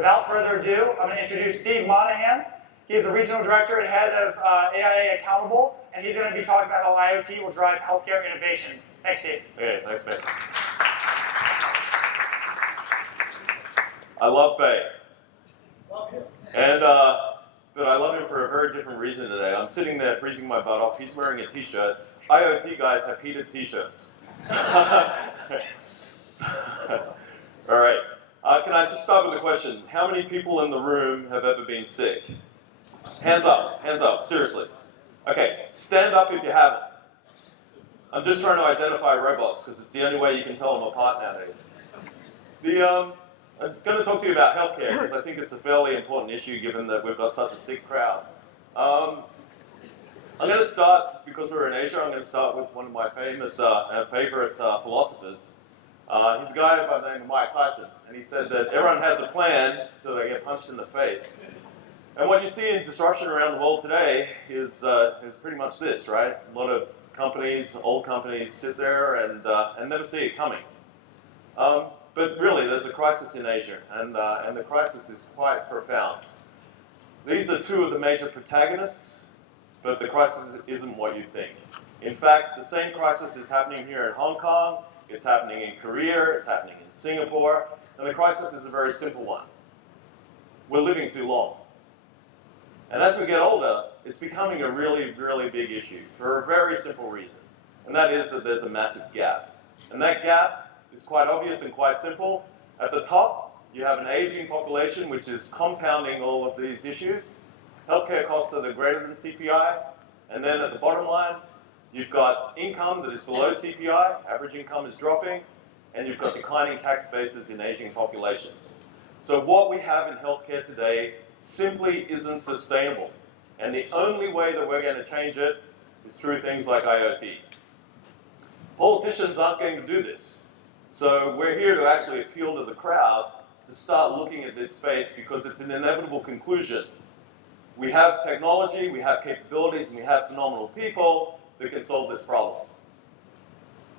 without further ado, I'm going to introduce Steve Monaghan. He is the Regional Director and Head of AIA Accountable, and he's going to be talking about how IoT will drive healthcare innovation. Thanks, Steve. Okay, thanks, man. I love Bay. Love you. And, but I love him for a very different reason today. I'm sitting there freezing my butt off. He's wearing a t-shirt. IoT guys have heated t-shirts. All right. Can I just start with a question? How many people in the room have ever been sick? Hands up, seriously. Okay, stand up if you haven't. I'm just trying to identify robots because it's the only way you can tell them apart nowadays. I'm going to talk to you about healthcare because I think it's a fairly important issue given that we've got such a sick crowd. I'm going to start, because we're in Asia, I'm going to start with one of my famous and favorite philosophers. He's a guy by the name of Mike Tyson, and he said that everyone has a plan until they get punched in the face. And what you see in disruption around the world today is pretty much this, right? A lot of companies, old companies, sit there and never see it coming. But really, there's a crisis in Asia, and the crisis is quite profound. These are two of the major protagonists, but the crisis isn't what you think. In fact, the same crisis is happening here in Hong Kong, it's happening in Korea, it's happening in Singapore, and the crisis is a very simple one. We're living too long. And as we get older, it's becoming a really, really big issue for a very simple reason, and that is that there's a massive gap. And that gap is quite obvious and quite simple. At the top, you have an aging population which is compounding all of these issues. Healthcare costs that are greater than CPI. And then at the bottom line, you've got income that is below CPI, average income is dropping, and you've got declining tax bases in aging populations. So what we have in healthcare today simply isn't sustainable. And the only way that we're going to change it is through things like IoT. Politicians aren't going to do this. So we're here to actually appeal to the crowd to start looking at this space because it's an inevitable conclusion. We have technology, we have capabilities, and we have phenomenal people that can solve this problem.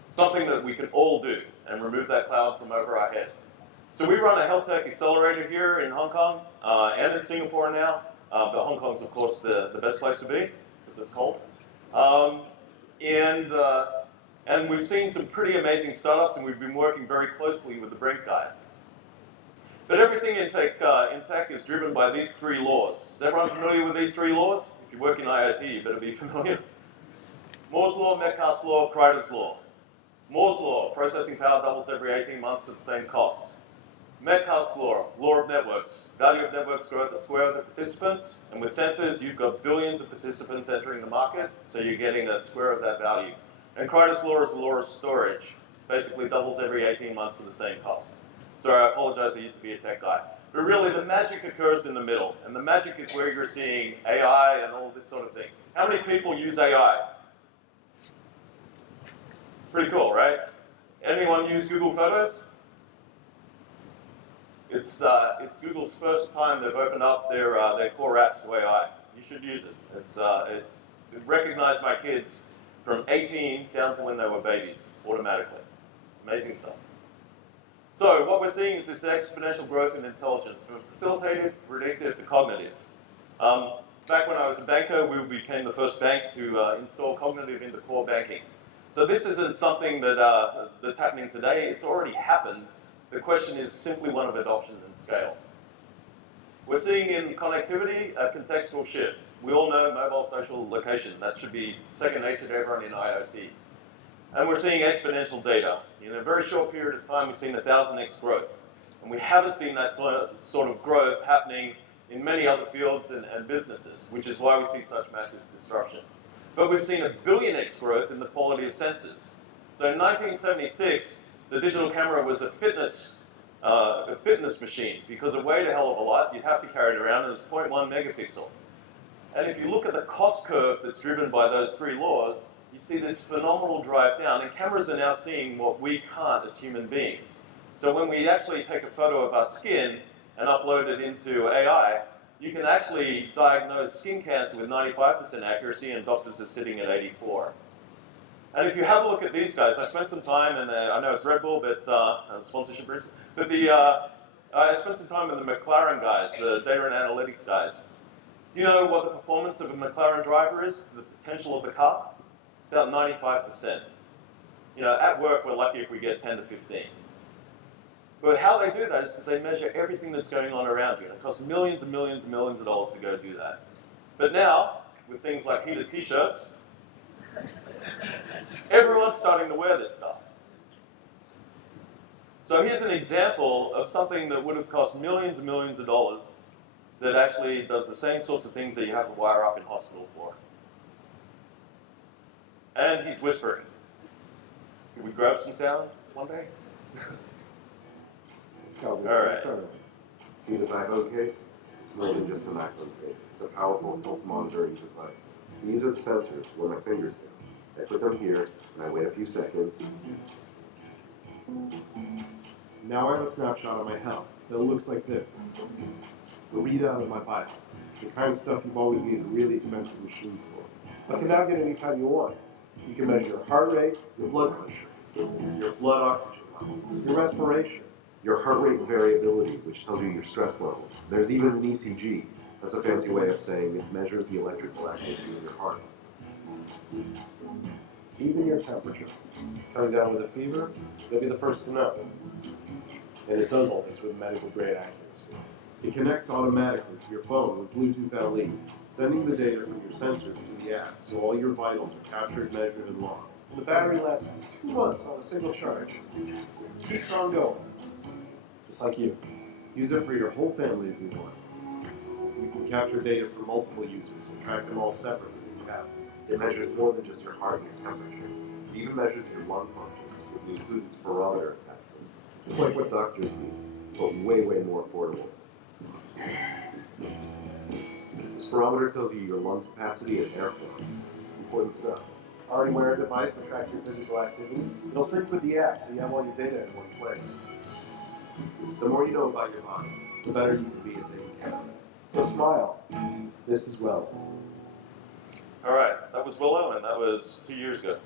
Something that we can all do and remove that cloud from over our heads. So we run a health tech accelerator here in Hong Kong and in Singapore now. But Hong Kong's, of course, the best place to be, except it's cold. And we've seen some pretty amazing startups, and we've been working very closely with the Brink guys. But everything in tech is driven by these three laws. Is everyone familiar with these three laws? If you work in IoT, you better be familiar. Moore's law, Metcalfe's law, Kreider's law. Moore's law, processing power doubles every 18 months at the same cost. Metcalfe's law, law of networks. Value of networks grow at the square of the participants, and with sensors, you've got billions of participants entering the market, so you're getting a square of that value. And Kreider's law is the law of storage. It basically doubles every 18 months for the same cost. Sorry, I apologize, I used to be a tech guy. But really, the magic occurs in the middle. And the magic is where you're seeing AI and all this sort of thing. How many people use AI? Pretty cool, right? Anyone use Google Photos? It's Google's first time they've opened up their core apps to AI. You should use it. It recognized my kids from 18 down to when they were babies, automatically. Amazing stuff. So what we're seeing is this exponential growth in intelligence, from facilitative, predictive, to cognitive. Back when I was a banker, we became the first bank to install cognitive into core banking. So this isn't something that's happening today. It's already happened. The question is simply one of adoption and scale. We're seeing in connectivity a contextual shift. We all know mobile social location. That should be second nature to everyone in IoT. And we're seeing exponential data. In a very short period of time, we've seen 1,000x growth. And we haven't seen that sort of growth happening in many other fields and businesses, which is why we see such massive disruption. But we've seen 1 billionx growth in the quality of sensors. So in 1976, the digital camera was a fitness machine, because it weighed a hell of a lot. You'd have to carry it around, and it was 0.1 megapixel. And if you look at the cost curve that's driven by those three laws, you see this phenomenal drive down, and cameras are now seeing what we can't as human beings. So when we actually take a photo of our skin and upload it into AI, you can actually diagnose skin cancer with 95% accuracy, and doctors are sitting at 84%. And if you have a look at these guys, I spent some time, and I know it's Red Bull, but sponsorship reasons, but I spent some time with the McLaren guys, the data and analytics guys. Do you know what the performance of a McLaren driver is to the potential of the car? It's about 95%. At work, we're lucky if we get 10 to 15. But how they do that is because they measure everything that's going on around you. And it costs millions and millions and millions of dollars to go do that. But now, with things like heated t-shirts, everyone's starting to wear this stuff. So here's an example of something that would have cost millions and millions of dollars that actually does the same sorts of things that you have to wire up in hospital for. And he's whispering. Can we grab some sound one day? All right. See this iPhone case? It's more than just an iPhone case. It's a powerful health monitoring device. These are the sensors where my fingers go. I put them here, and I wait a few seconds. Now I have a snapshot of my health that looks like this. The readout of my vitals. The kind of stuff you've always needed really expensive machines for. But you can now get it anytime you want. You can measure your heart rate, your blood pressure, your blood oxygen level, your respiration, your heart rate variability, which tells you your stress level. There's even an ECG. That's a fancy way of saying it measures the electrical activity in your heart. Even your temperature. Coming down with a fever, you'll be the first to know. And it does all this with medical grade accuracy. It connects automatically to your phone with Bluetooth LE, sending the data from your sensors to the app, so all your vitals are captured, measured, and logged. And the battery lasts 2 months on a single charge. Keeps on going. Just like you. Use it for your whole family if you want. You can capture data from multiple users and track them all separately in the app. It measures more than just your heart and your temperature. It even measures your lung functions with the included spirometer attachment. Just like what doctors use, but way, way more affordable. The spirometer tells you your lung capacity and airflow. Important stuff. Already wear a device that tracks your physical activity? It'll sync with the app so you have all your data in one place. The more you know about your body, the better you can be at taking care of it. So smile. This is Wearable. All right, that was Willow, and that was 2 years ago.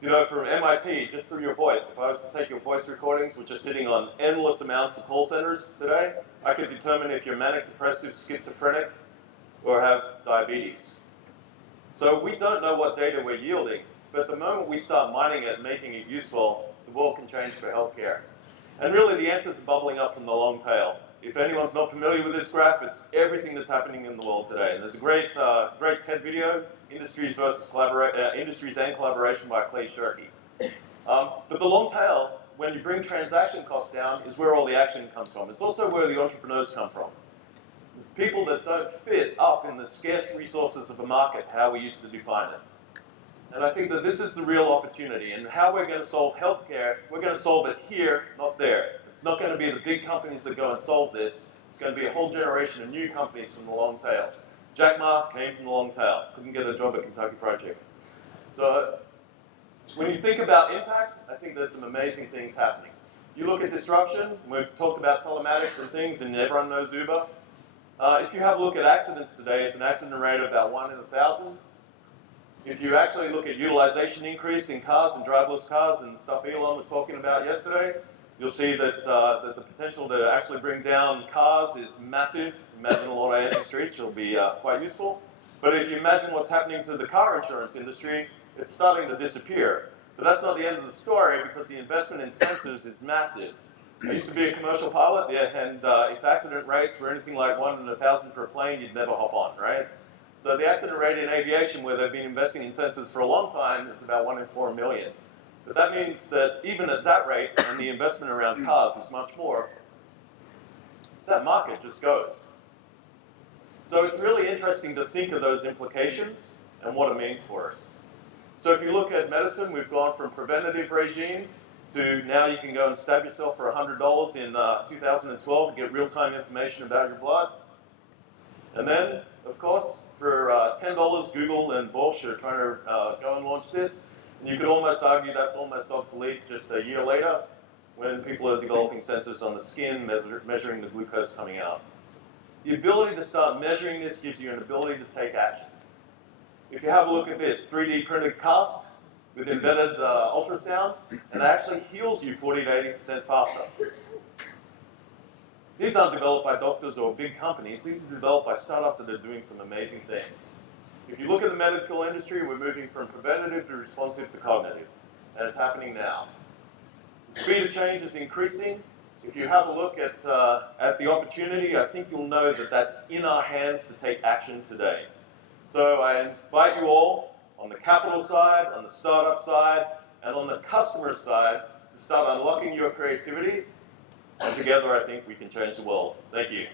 From MIT, just through your voice, if I was to take your voice recordings, which are sitting on endless amounts of call centers today, I could determine if you're manic, depressive, schizophrenic, or have diabetes. So we don't know what data we're yielding, but the moment we start mining it and making it useful, the world can change for healthcare. And really, the answers are bubbling up from the long tail. If anyone's not familiar with this graph, it's everything that's happening in the world today. And there's a great TED video, Industries and Collaboration by Clay Shirky. But the long tail, when you bring transaction costs down, is where all the action comes from. It's also where the entrepreneurs come from. People that don't fit up in the scarce resources of the market, how we used to define it. And I think that this is the real opportunity. And how we're going to solve healthcare, we're going to solve it here, not there. It's not going to be the big companies that go and solve this. It's going to be a whole generation of new companies from the long tail. Jack Ma came from the long tail. Couldn't get a job at Kentucky Fried Chicken. So when you think about impact, I think there's some amazing things happening. You look at disruption. We've talked about telematics and things, and everyone knows Uber. If you have a look at accidents today, it's an accident rate of about 1 in 1,000. If you actually look at utilization increase in cars and driverless cars and stuff Elon was talking about yesterday, you'll see that the potential to actually bring down cars is massive. Imagine a lot of empty streets, it'll be quite useful. But if you imagine what's happening to the car insurance industry, it's starting to disappear. But that's not the end of the story because the investment in sensors is massive. I used to be a commercial pilot, and if accident rates were anything like 1 in 1,000 per plane, you'd never hop on, right? So the accident rate in aviation, where they've been investing in sensors for a long time, is about 1 in 4 million. But that means that even at that rate, and the investment around cars is much more, that market just goes. So it's really interesting to think of those implications and what it means for us. So if you look at medicine, we've gone from preventative regimes to now you can go and stab yourself for $100 in 2012 and get real-time information about your blood. And then, of course, for $10, Google and Bosch are trying to go and launch this. And you could almost argue that's almost obsolete just a year later when people are developing sensors on the skin, measuring the glucose coming out. The ability to start measuring this gives you an ability to take action. If you have a look at this, 3D printed cast with embedded ultrasound, and it actually heals you 40 to 80% faster. These aren't developed by doctors or big companies. These are developed by startups that are doing some amazing things. If you look at the medical industry, we're moving from preventative to responsive to cognitive, and it's happening now. The speed of change is increasing. If you have a look at the opportunity, I think you'll know that that's in our hands to take action today. So I invite you all on the capital side, on the startup side, and on the customer side to start unlocking your creativity. And together, I think we can change the world. Thank you.